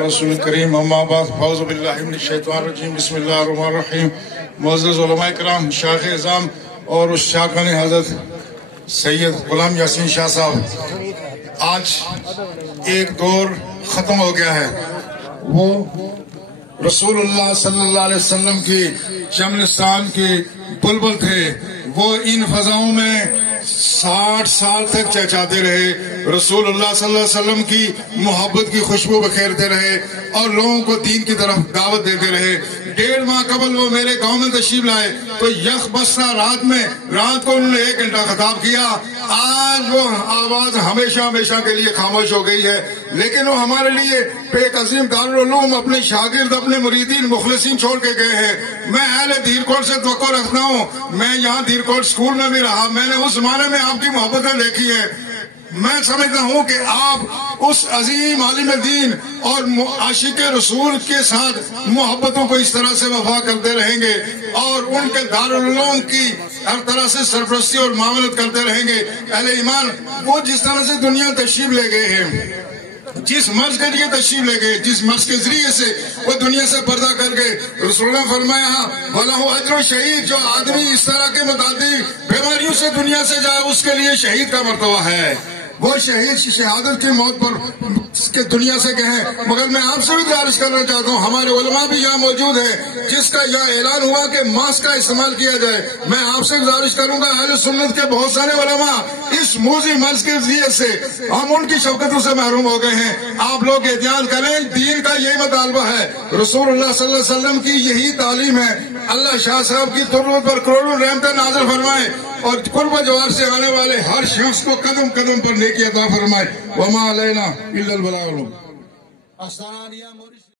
رسول کریم اما بعد فاعوذ باللہ من الشیطان الرجیم بسم اللہ الرحمن الرحیم. معزز علماء کرام، شیخ اعظام اور اس شاکان حضرت سید غلام یاسین شاہ صاحب، آج ایک دور ختم ہو گیا ہے. وہ رسول اللہ صلی اللہ علیہ وسلم کی شملستان کے بلبل تھے. وہ ان فضاؤں میں 60 سال تک چہچاتے رہے، رسول اللہ صلی اللہ علیہ وسلم کی محبت کی خوشبو بکھیرتے رہے اور لوگوں کو دین کی طرف دعوت دیتے رہے. 1.5 ماہ قبل وہ میرے گاؤں میں تشریف لائے تو یک بستہ رات کو انہوں نے 1 گھنٹہ خطاب کیا. آج وہ آواز ہمیشہ کے لیے خاموش ہو گئی ہے، لیکن وہ ہمارے لیے ایک عظیم دارالعلوم اپنے شاگرد، اپنے مریدین، مخلصین چھوڑ کے گئے ہیں. میں اہل دھیرکوٹ سے توقع رکھتا ہوں. میں یہاں دھیرکوٹ سکول میں بھی رہا، میں نے اس زمانے میں آپ کی محبتیں دیکھی ہیں. میں سمجھتا ہوں کہ آپ اس عظیم عالم دین اور عاشق رسول کے ساتھ محبتوں کو اس طرح سے وفا کرتے رہیں گے اور ان کے دارالعلوم کی ہر طرح سے سرپرستی اور معاونت کرتے رہیں گے. اہل ایمان، وہ جس طرح سے دنیا تشریف لے گئے ہیں، جس مرض کے لیے تشریف لے گئے، جس مرض کے ذریعے سے وہ دنیا سے پردہ کر گئے، رسول اللہ فرمایا وَلَهُ أَجْرُ شہید. جو آدمی اس طرح کے متعدی بیماریوں سے دنیا سے جائے، اس کے لیے شہید کا مرتبہ ہے. وہ شہید شہادت کی موت پر دنیا سے گئے. مگر میں آپ سے بھی گزارش کرنا چاہتا ہوں، ہمارے علماء بھی یہاں موجود ہیں جس کا یہاں اعلان ہوا کہ ماسک کا استعمال کیا جائے. میں آپ سے گزارش کروں گا، اہل سنت کے بہت سارے علماء اس موذی مرض کے ذریعے سے ہم ان کی شفقتوں سے محروم ہو گئے ہیں. آپ لوگ احتیاط کریں، دین کا یہی مطالبہ ہے، رسول اللہ صلی اللہ علیہ وسلم کی یہی تعلیم ہے. اللہ شاہ صاحب کی تربت پر کروڑوں رحمتیں نازل فرمائے اور قرب جوار سے آنے والے ہر شخص کو قدم قدم پر نیکی عطا فرمائے. وما علینا الا البلاغ.